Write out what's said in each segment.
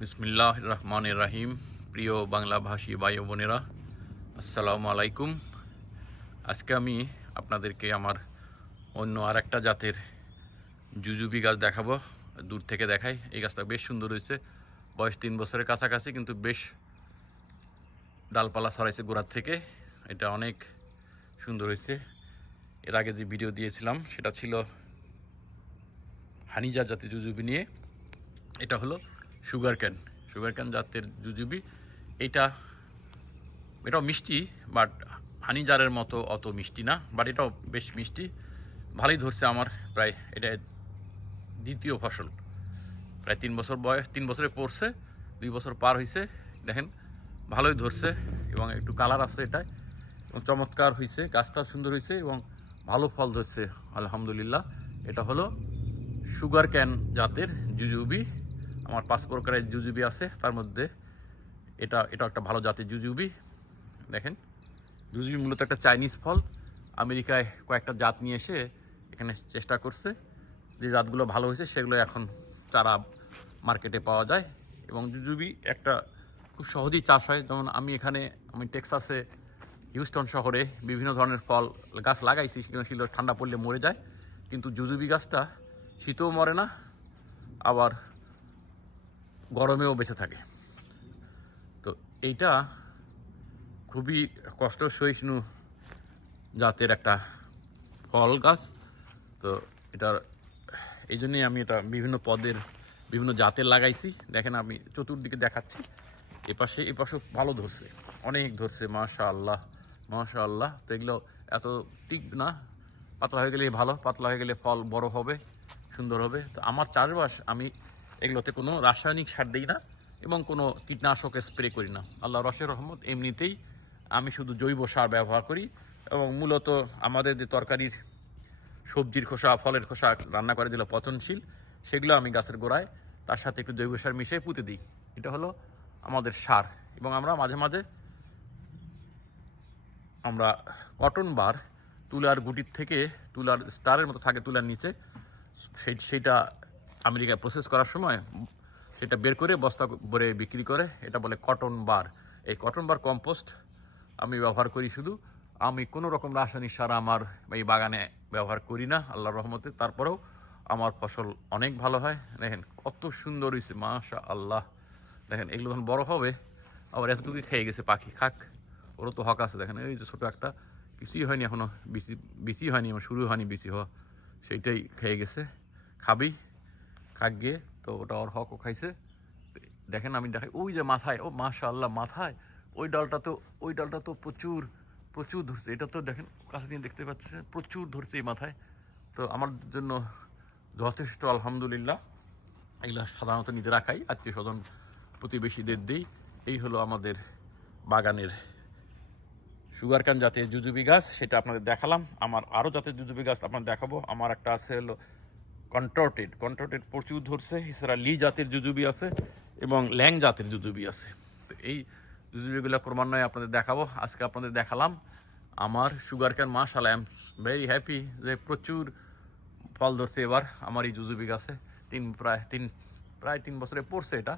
বিসমিল্লাহ রহমানির রাহিম। প্রিয় বাংলাভাষী ভাই ও বোনেরা, আসসালামু আলাইকুম। আজকে আমি আপনাদেরকে আমার অন্য আর একটা জাতের জুজুবি গাছ দেখাবো। দূর থেকে দেখাই। এই গাছটা বেশ সুন্দর হয়েছে, বয়স 3 বছরের কাছাকাছি, কিন্তু বেশ ডালপালা ছড়াইছে গোড়ার থেকে। এটা অনেক সুন্দর হয়েছে। এর আগে যে ভিডিও দিয়েছিলাম সেটা ছিল হানিজা জাতের জুজুবি নিয়ে। এটা হলো সুগার ক্যান জাতের জুজুবি। এটাও মিষ্টি, বাট হানিজারের মতো অত মিষ্টি না, বাট এটাও বেশ মিষ্টি, ভালোই ধরছে। আমার প্রায় এটা দ্বিতীয় ফসল, প্রায় 3 বছর বয়স, 3 বছরে পড়ছে, 2 বছর পার হয়েছে। দেখেন ভালোই ধরছে এবং একটু কালার আছে এটায়, এবং চমৎকার হয়েছে, গাছটা সুন্দর হয়েছে এবং ভালো ফল ধরছে আলহামদুলিল্লাহ। এটা হলো সুগার ক্যান জাতের জুজুবি। আমার 5 প্রকারের জুজুবি আছে, তার মধ্যে এটা একটা ভালো জাতের জুজুবি। দেখেন, জুজুবি মূলত একটা চাইনিজ ফল। আমেরিকায় কয়েকটা জাত নিয়ে এসে এখানে চেষ্টা করছে, যে জাতগুলো ভালো হয়েছে সেগুলো এখন চারা মার্কেটে পাওয়া যায়। এবং জুজুবি একটা খুব সহজেই চাষ হয়। যেমন আমি টেক্সাসে হিউস্টন শহরে বিভিন্ন ধরনের ফল গাছ লাগাইছি, সেগুলো ঠান্ডা পড়লে মরে যায়, কিন্তু জুজুবি গাছটা শীতেও মরে না, আবার গরমেও বেঁচে থাকে। তো এইটা খুবই কষ্ট সহিষ্ণু জাতের একটা ফল গাছ। তো এটার এই জন্যই আমি এটা বিভিন্ন জাতের লাগাইছি। দেখেন, আমি চতুর্দিকে দেখাচ্ছি, এপাশে ভালো ধরছে, অনেক ধরছে, মাশাআল্লাহ মাশাআল্লাহ। তো এগুলো এত ঠিক না, পাতলা হয়ে গেলে ভালো, পাতলা হয়ে গেলে ফল বড় হবে, সুন্দর হবে। তো আমার চাষবাস, আমি এগুলোতে কোনো রাসায়নিক সার দিই না এবং কোনো কীটনাশক স্প্রে করি না। আল্লাহ রসের রহমত, এমনিতেই আমি শুধু জৈব সার ব্যবহার করি। এবং মূলত আমাদের যে তরকারির সবজির খোসা, ফলের খোসা রান্না করে দিলে পচনশীল, সেগুলো আমি গাছের গোড়ায় তার সাথে একটু জৈব সার মিশিয়ে পুঁতে দিই। এটা হলো আমাদের সার। এবং আমরা মাঝে মাঝে কটন বার, তুলার গুটির থেকে, তুলার স্টারের মতো থাকে তুলার নিচে, সেইটা আমেরিকায় প্রসেস করার সময় সেটা বের করে বস্তা ভরে বিক্রি করে, এটা বলে কটন বার। এই কটন বার কম্পোস্ট আমি ব্যবহার করি শুধু। আমি কোনো রকম রাসায়নিক সার আমার এই বাগানে ব্যবহার করি না আল্লাহর রহমতে। তারপরেও আমার ফসল অনেক ভালো হয়। দেখেন কত সুন্দর হয়েছে, মাশা আল্লাহ। দেখেন এগুলো যখন বড় হবে, আবার এতটুকুই খেয়ে গেছে পাখি, খাক, ওরও তো হক আছে। দেখেন এই যে ছোটো একটা, কিছুই হয়নি এখনও, বিচি হয়নি, আমার শুরু হয়নি বিচি হওয়া, সেইটাই খেয়ে গেছে। খাক গিয়ে, তো ওটা ওর হকও খাইছে। দেখেন আমি দেখাই, ওই যে মাথায়, ও মাশাআল্লাহ, মাথায় ওই ডালটা তো প্রচুর প্রচুর ধরছে। এটা তো দেখেন, কাছে দিয়ে দেখতে পাচ্ছেন, প্রচুর ধরছে এই মাথায়। তো আমার জন্য যথেষ্ট আলহামদুলিল্লাহ। এগুলো সাধারণত নিজেরা খাই, আত্মীয় স্বজন প্রতিবেশীদের দিই। এই হলো আমাদের বাগানের সুগার ক্যান জাতের জুজুবি গাছ, সেটা আপনাদের দেখালাম। আমার আরও জাতের জুজুবি গাছ আপনাদের দেখাবো। আমার একটা আছে হলো কন্ট্রোটেড প্রচুর ধরছে। এছাড়া লি জাতের জুজুবি আছে এবং ল্যাং জাতের জুজুবি আছে। তো এই জুজুবিগুলো ক্রমান্বয়ে আপনাদের দেখাবো। আজকে আপনাদের দেখালাম আমার সুগার ক্যান। মাশাআল্লাহ, আই এম ভেরি হ্যাপি যে প্রচুর ফল ধরছে এবার আমার এই জুজুবি গাছে। প্রায় তিন বছরে পড়ছে, এটা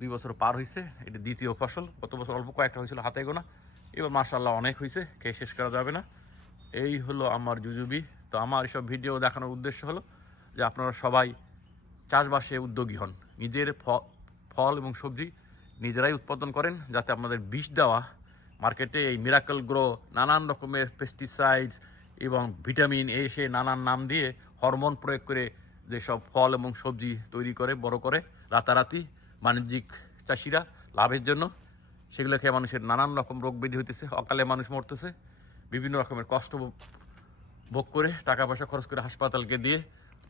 2 বছর পার হয়েছে। এটা দ্বিতীয় ফসল। গত বছর অল্প কয়েকটা হয়েছিল, হাতে গোনা। এবার মাশাআল্লাহ অনেক হয়েছে, খেয়ে শেষ করা যাবে না। এই হলো আমার জুজুবি। তো আমার এসব ভিডিও দেখানোর উদ্দেশ্য হলো যে আপনারা সবাই চাষবাসে উদ্যোগী হন, নিজের ফল এবং সবজি নিজেরাই উৎপাদন করেন, যাতে আপনাদের বিষ দেওয়া মার্কেটে এই মিরাকল গ্রো নানান রকমের পেস্টিসাইডস এবং ভিটামিন সে নানান নাম দিয়ে হরমোন প্রয়োগ করে যেসব ফল এবং সবজি তৈরি করে বড় করে রাতারাতি বাণিজ্যিক চাষিরা লাভের জন্য, সেগুলো খেয়ে মানুষের নানান রকম রোগ ব্যাধি হইতেছে, অকালে মানুষ মরতেছে, বিভিন্ন রকমের কষ্ট ভোগ করে, টাকা পয়সা খরচ করে হাসপাতালকে দিয়ে,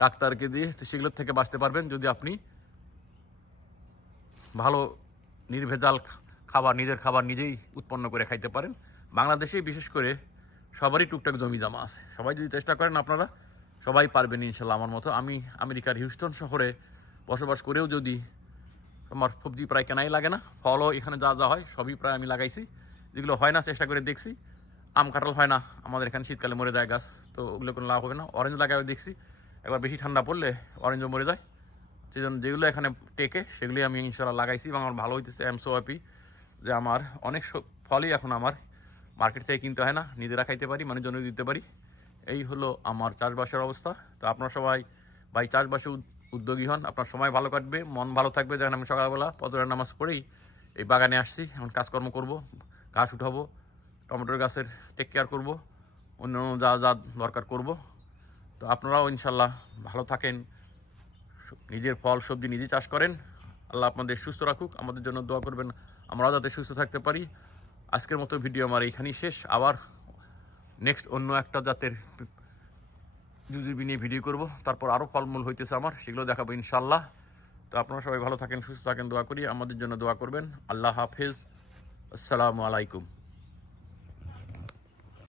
ডাক্তারকে দিয়ে। তো সেগুলোর থেকে বাঁচতে পারবেন যদি আপনি ভালো নির্ভেজাল নিজের খাবার নিজেই উৎপন্ন করে খাইতে পারেন। বাংলাদেশে বিশেষ করে সবারই টুকটাক জমি জমা আছে, সবাই যদি চেষ্টা করেন আপনারা সবাই পারবেন ইনশাল্লাহ আমার মতো। আমি আমেরিকার হিউস্টন শহরে বসবাস করেও যদি আমার সবজি প্রায় কেনাই লাগে না, ফলও এখানে যা যা হয় সবই প্রায় আমি লাগাইছি। যেগুলো হয় না চেষ্টা করে দেখছি, আম কাঁঠাল হয় না আমাদের এখানে, শীতকালে মরে যায় গাছ, তো ওগুলো কোনো লাভ হবে না। অরেঞ্জ লাগাও দেখছি, একবার বেশি ঠান্ডা পড়লে অরেঞ্জও মরে যায়, সেজন্য যেগুলো এখানে টেকে সেগুলি আমি ইনশাল্লাহ লাগাইছি এবং আমার ভালো হইতেছে। আই এম সো হ্যাপি যে আমার অনেক ফলই এখন আমার মার্কেট থেকে কিনতে হয় না, নিজেরা খাইতে পারি, মানুষজনও দিতে পারি। এই হলো আমার চাষবাসের অবস্থা। তো আপনারা সবাই ভাই চাষবাসে উদ্যোগী হন, আপনার সময় ভালো কাটবে, মন ভালো থাকবে। দেখেন আমি সকালবেলা ফজরের নামাজ পড়েই এই বাগানে আসছি, এখন কাজকর্ম করব, ঘাস উঠাবো, টমেটোর গাছের টেক কেয়ার করবো, অন্য যা যা দরকার করব। তো আপনারাও ইনশাল্লাহ ভালো থাকেন, নিজের ফল সবজি নিজে চাষ করেন। আল্লাহ আপনাদের সুস্থ রাখুক, আমাদের জন্য দোয়া করবেন, আমরাও যাতে সুস্থ থাকতে পারি। আজকের মতো ভিডিও আমার এইখানেই শেষ। আবার নেক্সট অন্য একটা জাতের জুজুবি নিয়ে ভিডিও করব, তারপর আরও ফলমূল হইতেছে আমার, সেগুলো দেখাবো ইনশাল্লাহ। তো আপনারা সবাই ভালো থাকেন, সুস্থ থাকেন, দোয়া করি, আমাদের জন্য দোয়া করবেন। আল্লাহ হাফেজ, আসসালামু আলাইকুম।